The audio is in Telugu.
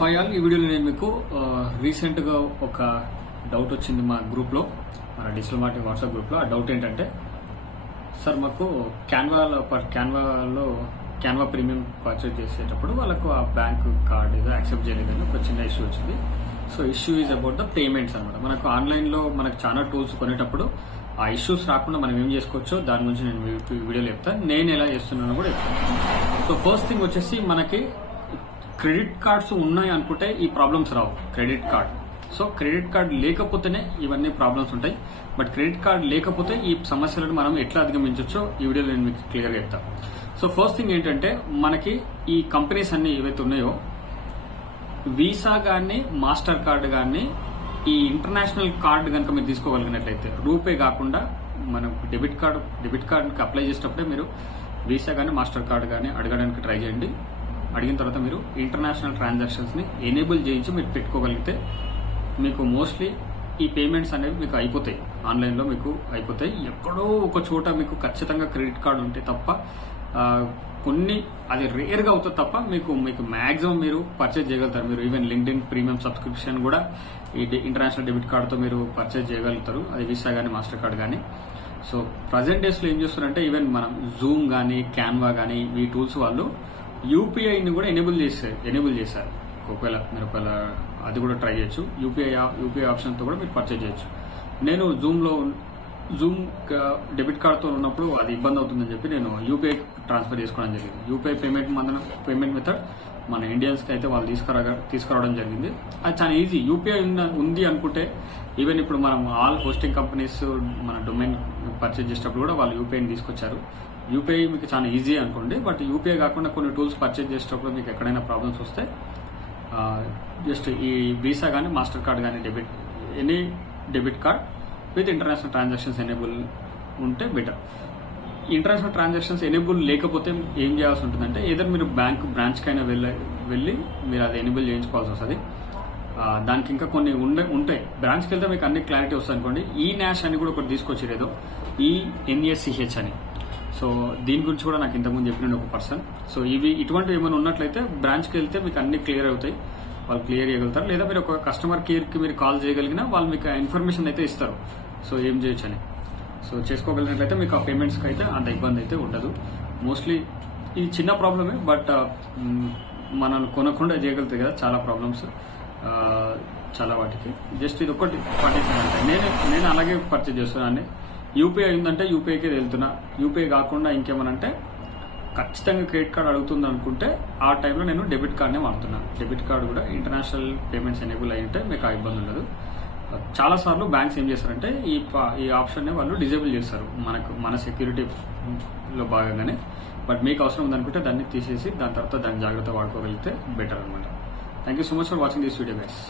హాయ్ ఆల్, ఈ వీడియోలో నేను మీకు రీసెంట్ గా ఒక డౌట్ వచ్చింది మా గ్రూప్ లో, మన డిజిటల్ మార్కెటింగ్ వాట్సాప్ గ్రూప్ లో. ఆ డౌట్ ఏంటంటే, సార్ మాకు క్యాన్వా ప్రీమియం పర్చేజ్ చేసేటప్పుడు వాళ్ళకు ఆ బ్యాంక్ కార్డ్ ఏదో యాక్సెప్ట్ చేయలేదని ఒక చిన్న ఇష్యూ వచ్చింది. So issue is about the payments అనమాట. మనకు ఆన్లైన్ లో మనకు చాలా టూల్స్ కొనేటప్పుడు ఆ ఇష్యూస్ రాకుండా మనం ఏం చేసుకోవచ్చో దాని గురించి నేను వీడియోలో చెప్తాను. నేను ఎలా చేస్తున్నానో కూడా చెప్తాను. సో ఫస్ట్ థింగ్ వచ్చేసి, మనకి క్రెడిట్ కార్డ్స్ ఉన్నాయి అనుకుంటే ఈ ప్రాబ్లమ్స్ రావు. Credit card, so credit card లేకపోతేనే ఇవన్నీ ప్రాబ్లమ్స్ ఉంటాయి. బట్ క్రెడిట్ కార్డ్ లేకపోతే ఈ సమస్యలను మనం ఎట్లా అధిగమించవచ్చో ఈ వీడియోలో నేను మీకు క్లియర్ గా చెప్తాను. సో ఫస్ట్ థింగ్ ఏంటంటే, మనకి ఈ కంపెనీస్ అన్ని ఏవైతే ఉన్నాయో, వీసా గానీ మాస్టర్ కార్డ్ గానీ ఈ ఇంటర్నేషనల్ కార్డ్ కనుక మీరు తీసుకోగలిగినట్లయితే, రూపే కాకుండా మనం డెబిట్ కార్డ్ అప్లై చేసేటప్పుడే మీరు వీసా గానీ మాస్టర్ కార్డ్ గానీ అడగడానికి ట్రై చేయండి. అడిగిన తర్వాత మీరు ఇంటర్నేషనల్ ట్రాన్సాక్షన్స్ ని ఎనేబుల్ చేయించి మీరు పెట్టుకోగలిగితే మీకు మోస్ట్లీ ఈ పేమెంట్స్ అనేవి మీకు అయిపోతాయి. ఆన్లైన్ లో మీకు అయిపోతాయి. ఎక్కడో ఒక చోట మీకు ఖచ్చితంగా క్రెడిట్ కార్డు ఉంటే తప్ప, కొన్ని అది రేర్ గా అవుతుంది తప్ప మీకు మాక్సిమం మీరు పర్చేజ్ చేయగలుగుతారు. మీరు ఈవెన్ లింక్డ్ఇన్ ప్రీమియం సబ్స్క్రిప్షన్ కూడా ఈ ఇంటర్నేషనల్ డెబిట్ కార్డ్ తో మీరు పర్చేజ్ చేయగలుగుతారు, అది వీసా గానీ మాస్టర్ కార్డ్ గానీ. సో ప్రజెంట్ డేస్ లో ఏం చేస్తారంటే, ఈవెన్ మనం జూమ్ గానీ క్యాన్వా గానీ ఈ టూల్స్ వాళ్ళు యూపీఐని కూడా ఎనేబుల్ చేశారు. ఒకవేళ అది కూడా ట్రై చేయొచ్చు. యూపీఐ ఆప్షన్ తో కూడా మీరు పర్చేజ్ చేయొచ్చు. నేను జూమ్ డెబిట్ కార్డ్ తో ఉన్నప్పుడు అది ఇబ్బంది అవుతుందని చెప్పి నేను యూపీఐ ట్రాన్స్ఫర్ చేసుకోవడం జరిగింది. యూపీఐ పేమెంట్ మెథడ్ మన ఇండియన్స్ కి అయితే వాళ్ళు తీసుకురావడం జరిగింది. అది చాలా ఈజీ. యూపీఐ ఉంది అనుకుంటే, ఈవెన్ ఇప్పుడు మనం ఆల్ హోస్టింగ్ కంపెనీస్ మన డొమైన్ పర్చేజ్ చేసేటప్పుడు కూడా వాళ్ళు యూపీఐని తీసుకొచ్చారు. యూపీఐ మీకు చాలా ఈజీ అనుకోండి. బట్ యూపీఐ కాకుండా కొన్ని టూల్స్ పర్చేజ్ చేసేటప్పుడు మీకు ఎక్కడైనా ప్రాబ్లమ్స్ వస్తే జస్ట్ ఈ వీసా గానీ మాస్టర్ కార్డ్ గానీ any debit card with international transactions enable ఉంటే బెటర్. ఇంటర్నేషనల్ ట్రాన్సాక్షన్స్ ఎనేబుల్ లేకపోతే ఏం చేయాల్సి ఉంటుందంటే, ఏదైనా మీరు బ్రాంచ్ కైనా వెళ్ళి మీరు అది ఎనేబుల్ చేయించుకోవాల్సి వస్తుంది. దానికి ఇంకా కొన్ని ఉంటాయి. బ్రాంచ్కి వెళ్తే మీకు అన్ని క్లారిటీ వస్తుంది అనుకోండి. ఈ నాష్ అని కూడా ఒకటి తీసుకొచ్చారు, ఏదో ఈ ఎన్ఎస్సిహెచ్ అని. సో దీని గురించి కూడా నాకు ఇంతకుముందు చెప్పిన ఒక పర్సన్. సో ఇటువంటి ఏమైనా ఉన్నట్లయితే బ్రాంచ్కి వెళ్తే మీకు అన్ని క్లియర్ అవుతాయి, వాళ్ళు క్లియర్ చేయగలుగుతారు. లేదా మీరు ఒక కస్టమర్ కేర్ కి మీరు కాల్ చేయగలిగినా వాళ్ళు మీకు ఇన్ఫర్మేషన్ అయితే ఇస్తారు, సో ఏం చేయొచ్చు అని. సో చేసుకోగలిగినట్లయితే మీకు ఆ పేమెంట్స్కి అయితే అంత ఇబ్బంది అయితే ఉండదు. మోస్ట్లీ ఇది చిన్న ప్రాబ్లమే, బట్ మనం కొనకుండా చేయగలుగుతాయి కదా చాలా ప్రాబ్లమ్స్, చాలా వాటికి. జస్ట్ ఇది ఒకటి పట్టించాలంటే నేను అలాగే పర్చేజ్ చేస్తున్నాను. యూపీఐ ఉందంటే యూపీఐకే వెళ్తున్నా. యూపీఐ కాకుండా ఇంకేమనంటే ఖచ్చితంగా క్రెడిట్ కార్డ్ అడుగుతుంది అనుకుంటే ఆ టైంలో నేను డెబిట్ కార్డ్నే వాడుతున్నా. డెబిట్ కార్డ్ కూడా ఇంటర్నేషనల్ పేమెంట్స్ ఎనేబుల్ అయి ఉంటే మీకు ఆ ఇబ్బంది ఉండదు. చాలా సార్లు బ్యాంక్స్ ఏం చేస్తారంటే ఈ ఆప్షన్ ని వాళ్ళు డిజేబుల్ చేస్తారు మన సెక్యూరిటీలో భాగంగానే. బట్ మీకు అవసరం ఉందనుకుంటే దాన్ని తీసేసి దాని తర్వాత దాన్ని జాగ్రత్త వాడుకోగలిగితే బెటర్ అనమాట. Thank you so much for watching this video guys.